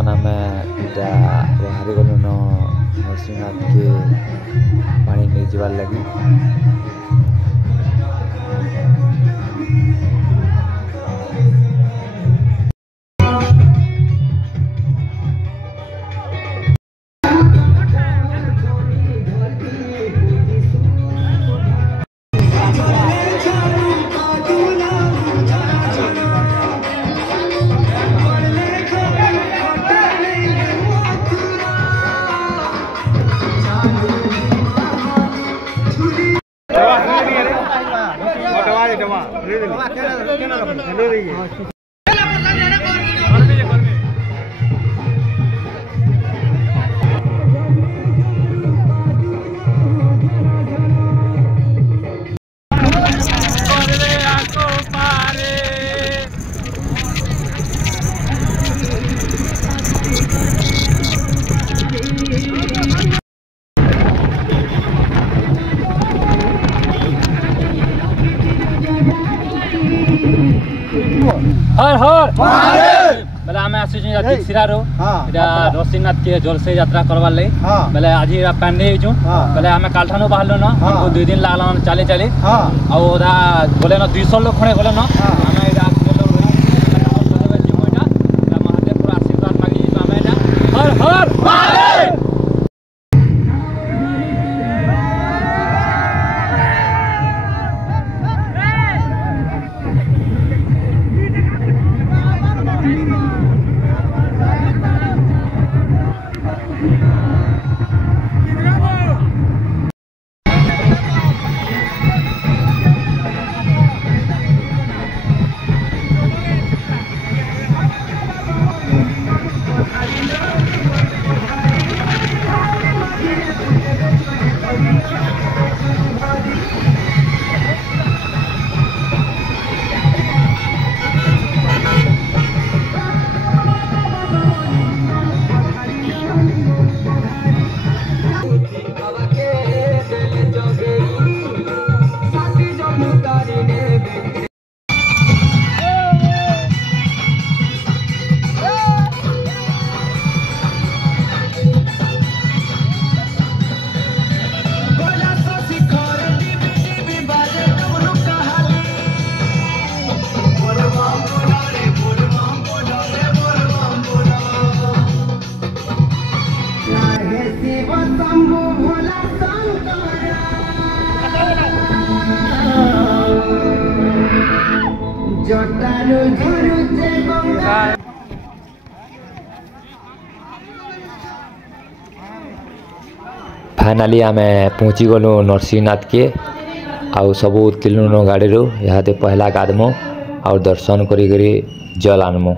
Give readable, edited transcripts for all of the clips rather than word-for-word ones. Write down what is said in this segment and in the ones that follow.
बर्तमान आम इटा बाहरी गलु नरसिंहनाथ के पानी नहीं जावार लगी। हर हर बेले आम आसी सिरारो नरसिंहनाथ के जल से यात्रा करवार लगे बेले आज पैंडे बेले आम काल ठानु बाहर न 2 दिन लागला चले चले आदा गले न 200 लोग खड़े गले न महादेव आशीर्वाद मांगी हर हर फाइनाली आम पहुँची गलु नरसिंहनाथ के आउ सबू उतरलु गाड़ी रू यहाँ पहला गाधमु और दर्शन करी जल आनमु।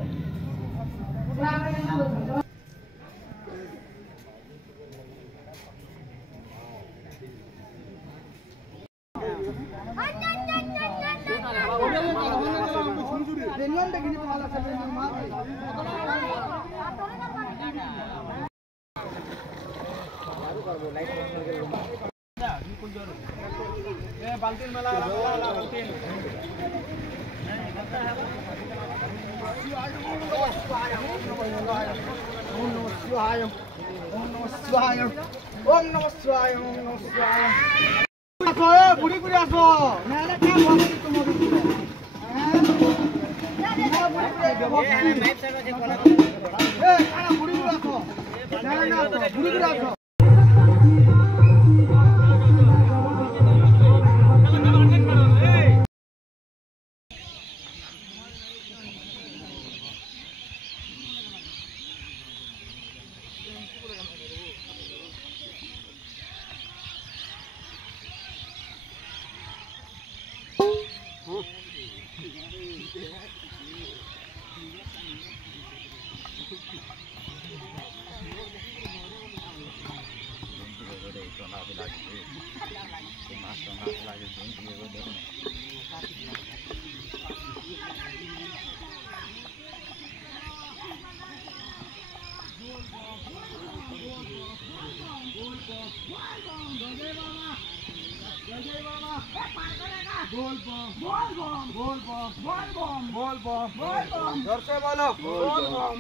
से बोलो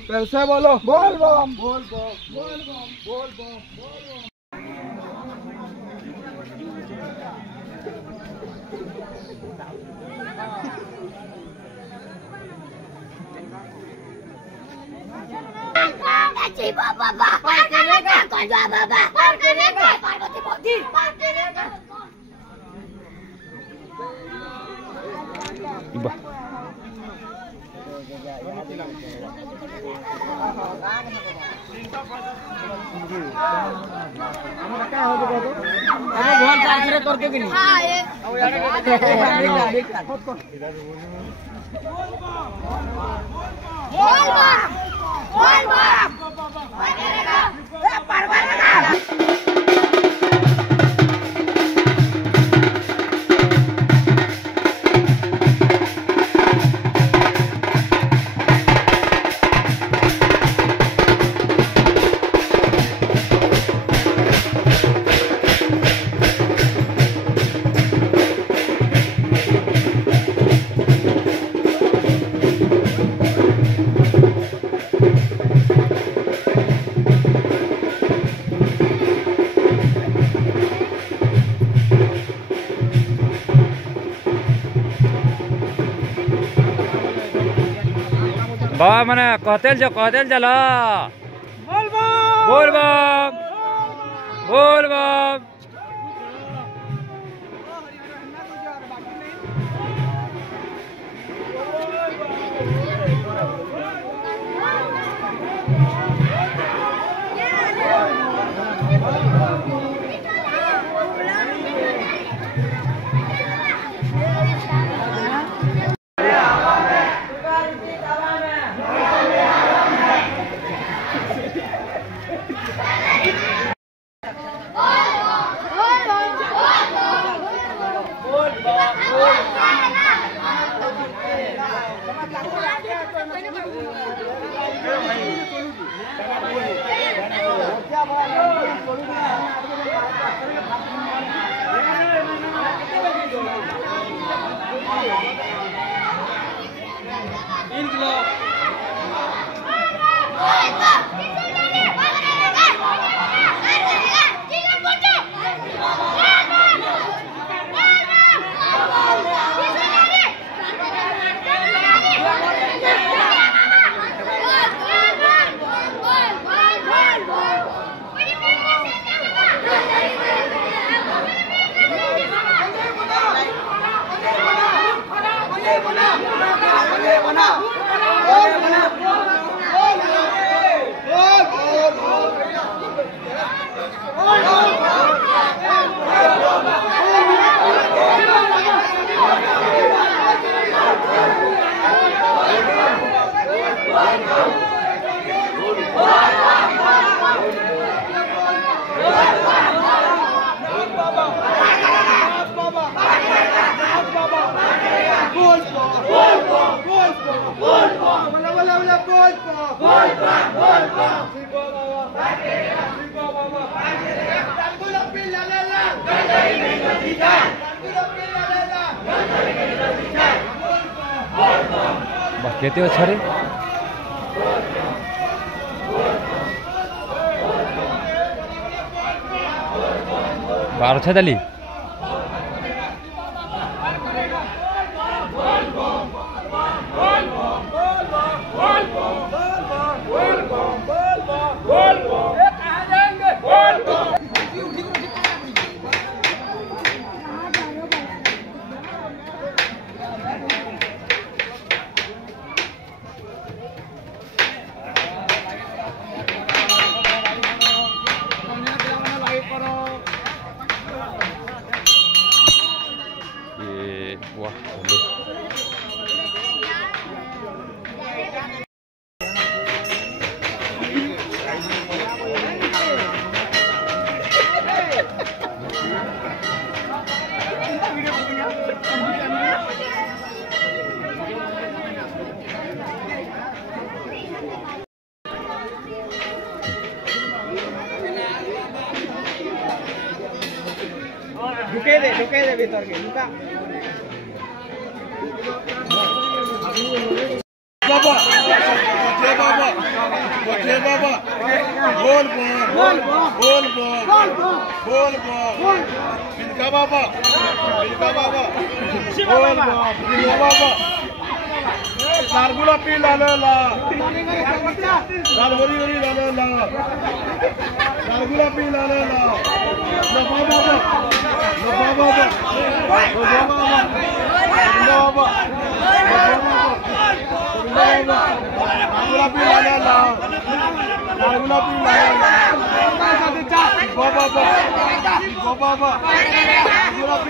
पैसे बोलो बोल बम बोल बम बोल बम बोल बम। बाबा मैंने कहते चलो बोल बम बोल बम। केते अच्छा रे बार अच्छा दली ढुके दे भीतर के बाबा बच्चे बाबा बोल बोल बोल बोल बोल बोल बिलका बाबा बोल बोल बाबा लालगुला पी ला लालगुरी वरी ला लालगुला पी ला बाबा बोल